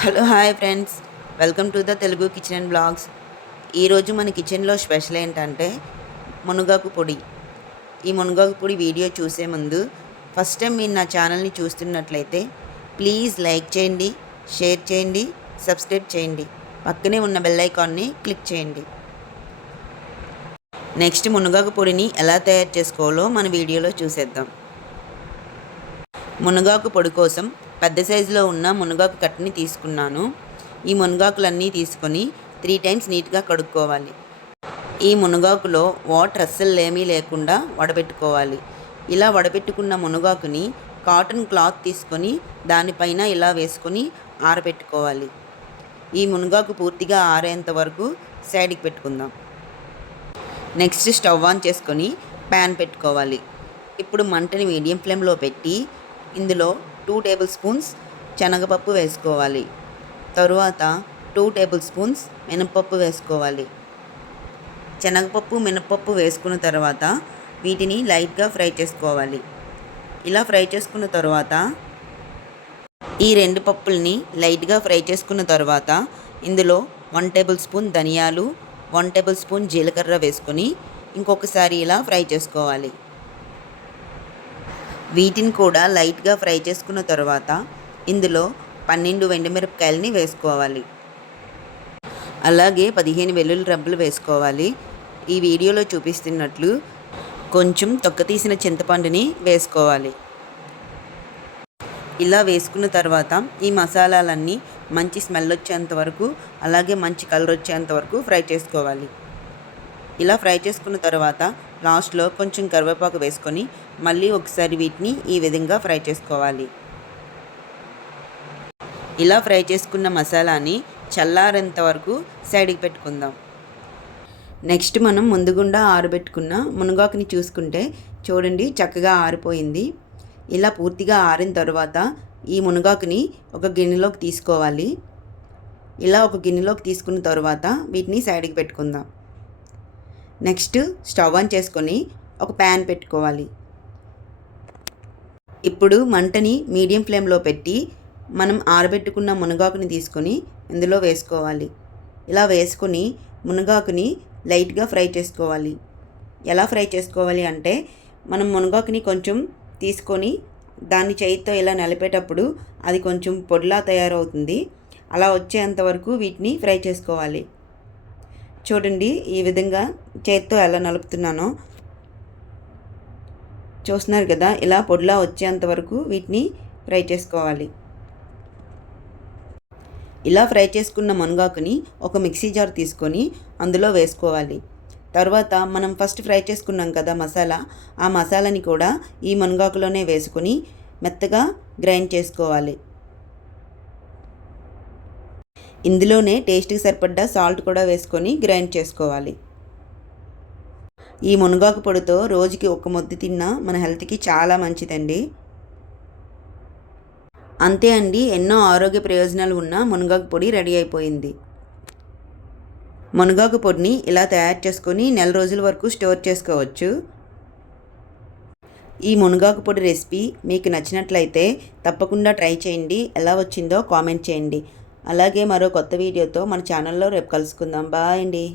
Hello hi friends. Welcome to the Telugu kitchen and blogs. ఈరోజు మన కిచెన్లో special ఏంటంటే మునగాకు పొడి. ఈ మునగాకు పొడి వీడియో చూసే ముందు ఫస్ట్ టైం మీరు నా ఛానల్ని చూస్తున్నట్లయితే ప్లీజ్ లైక్ చేయండి షేర్ చేయండి సబ్స్క్రైబ్ చేయండి. పక్కనే ఉన్న బెల్ ఐకాన్ని క్లిక్ చేయండి. నెక్స్ట్ మునగాకు పొడిని ఎలా తయారు చేసుకోవాలో మన వీడియోలో చూసేద్దాం. మునగాకు పొడి కోసం పెద్ద సైజులో ఉన్న మునగాకు కట్టని తీసుకున్నాను. ఈ మునగాకులన్నీ తీసుకొని త్రీ టైమ్స్ నీట్గా కడుక్కోవాలి. ఈ మునగాకులో వాటర్ అస్సలు ఏమీ లేకుండా వడబెట్టుకోవాలి. ఇలా వడబెట్టుకున్న మునగాకుని కాటన్ క్లాత్ తీసుకొని దానిపైన ఇలా వేసుకొని ఆరబెట్టుకోవాలి. ఈ మునగాకు పూర్తిగా ఆరేంత వరకు సైడ్కి పెట్టుకుందాం. నెక్స్ట్ స్టవ్ ఆన్ చేసుకొని ప్యాన్ పెట్టుకోవాలి. ఇప్పుడు మంటని మీడియం ఫ్లేమ్లో పెట్టి ఇందులో టూ టేబుల్ స్పూన్స్ శనగపప్పు వేసుకోవాలి. తరువాత టూ టేబుల్ స్పూన్స్ మినపప్పు వేసుకోవాలి. శనగపప్పు మినపప్పు వేసుకున్న తర్వాత వీటిని లైట్గా ఫ్రై చేసుకోవాలి. ఇలా ఫ్రై చేసుకున్న తర్వాత ఈ రెండు పప్పుల్ని లైట్గా ఫ్రై చేసుకున్న తర్వాత ఇందులో వన్ టేబుల్ స్పూన్ ధనియాలు వన్ టేబుల్ స్పూన్ జీలకర్ర వేసుకొని ఇంకొకసారి ఇలా ఫ్రై చేసుకోవాలి. వీటిని కూడా లైట్గా ఫ్రై చేసుకున్న తర్వాత ఇందులో పన్నెండు వెండిమిరపకాయలని వేసుకోవాలి. అలాగే పదిహేను వెల్లుల్లి రబ్బలు వేసుకోవాలి. ఈ వీడియోలో చూపిస్తున్నట్లు కొంచెం తొక్క తీసిన చింతపండుని వేసుకోవాలి. ఇలా వేసుకున్న తర్వాత ఈ మసాలాలన్నీ మంచి స్మెల్ వచ్చేంత వరకు అలాగే మంచి కలర్ వచ్చేంత వరకు ఫ్రై చేసుకోవాలి. ఇలా ఫ్రై చేసుకున్న తర్వాత లాస్ట్లో కొంచెం కరివేపాకు వేసుకొని మళ్ళీ ఒకసారి వీటిని ఈ విధంగా ఫ్రై చేసుకోవాలి. ఇలా ఫ్రై చేసుకున్న మసాలాని చల్లారేంత వరకు సైడ్కి పెట్టుకుందాం. నెక్స్ట్ మనం ముందుగుండా ఆరబెట్టుకున్న మునగాకుని చూసుకుంటే చూడండి చక్కగా ఆరిపోయింది. ఇలా పూర్తిగా ఆరిన తర్వాత ఈ మునగాకుని ఒక గిన్నెలోకి తీసుకోవాలి. ఇలా ఒక గిన్నెలోకి తీసుకున్న తర్వాత వీటిని సైడ్కి పెట్టుకుందాం. నెక్స్ట్ స్టవ్ ఆన్ చేసుకొని ఒక ప్యాన్ పెట్టుకోవాలి. ఇప్పుడు మంటని మీడియం ఫ్లేమ్లో పెట్టి మనం ఆరబెట్టుకున్న మునగాకుని తీసుకొని ఇందులో వేసుకోవాలి. ఇలా వేసుకొని మునగాకుని లైట్గా ఫ్రై చేసుకోవాలి. ఎలా ఫ్రై చేసుకోవాలి అంటే మనం మునగాకుని కొంచెం తీసుకొని దాన్ని చేతితో ఇలా నలిపేటప్పుడు అది కొంచెం పొడిలా తయారవుతుంది. అలా వచ్చేంత వరకు వీటిని ఫ్రై చేసుకోవాలి. చూడండి ఈ విధంగా చేతితో ఎలా నలుపుతున్నానో. చూస్తున్నారు కదా ఇలా పొడిలా వచ్చేంత వరకు వీటిని ఫ్రై చేసుకోవాలి. ఇలా ఫ్రై చేసుకున్న మునగాకుని ఒక మిక్సీ జార్ తీసుకొని అందులో వేసుకోవాలి. తర్వాత మనం ఫస్ట్ ఫ్రై చేసుకున్నాం కదా మసాలా ఆ మసాలాని కూడా ఈ మునగాకులోనే వేసుకొని మెత్తగా గ్రైండ్ చేసుకోవాలి. ఇందులోనే టేస్ట్కి సరిపడ్డ సాల్ట్ కూడా వేసుకొని గ్రైండ్ చేసుకోవాలి. ఈ మునగాకు పొడితో రోజుకి ఒక ముద్ద తిన్నా మన హెల్త్కి చాలా మంచిదండి. అంతే అండి ఎన్నో ఆరోగ్య ప్రయోజనాలు ఉన్న మునగాకు పొడి రెడీ అయిపోయింది. మునగాకు పొడిని ఇలా తయారు చేసుకొని నెల రోజుల వరకు స్టోర్ చేసుకోవచ్చు. ఈ మునగాకు పొడి రెసిపీ మీకు నచ్చినట్లయితే తప్పకుండా ట్రై చేయండి ఎలా వచ్చిందో కామెంట్ చేయండి. అలాగే మరో కొత్త వీడియోతో మన ఛానల్లో రేపు కలుసుకుందాం. బాయ్ అండి.